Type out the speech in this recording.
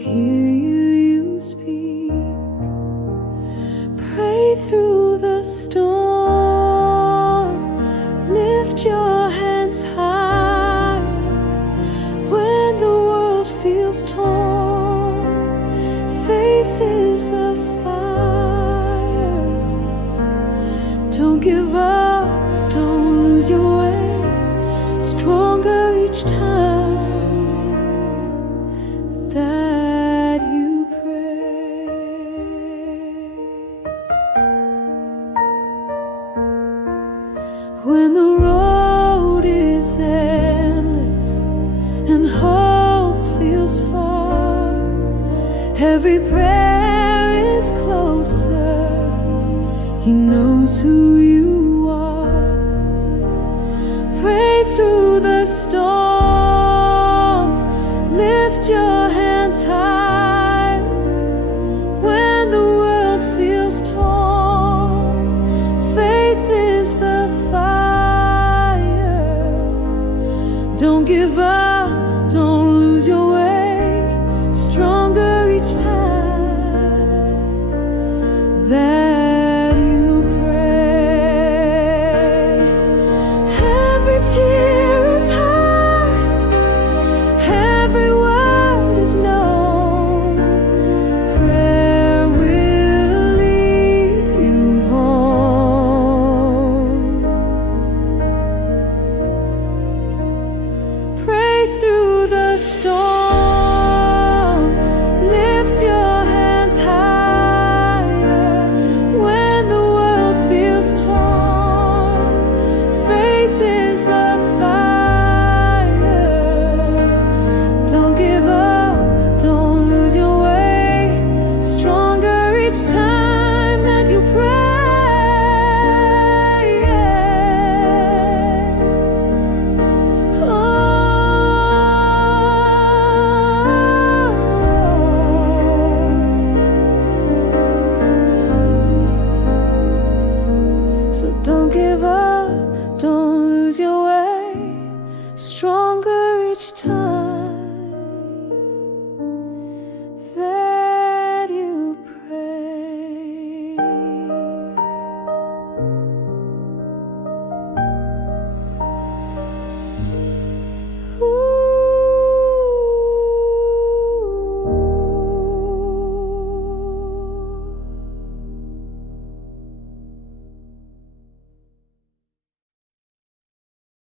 hear you speak. Pray through the storm, lift your hands high. When the world feels torn, faith is the fire. Don't give up, don't lose your way, stronger each time that you pray. When the road is endless and hope feels far, every prayer is closer. He knows who you are. Pray through the storm, lift your hands high.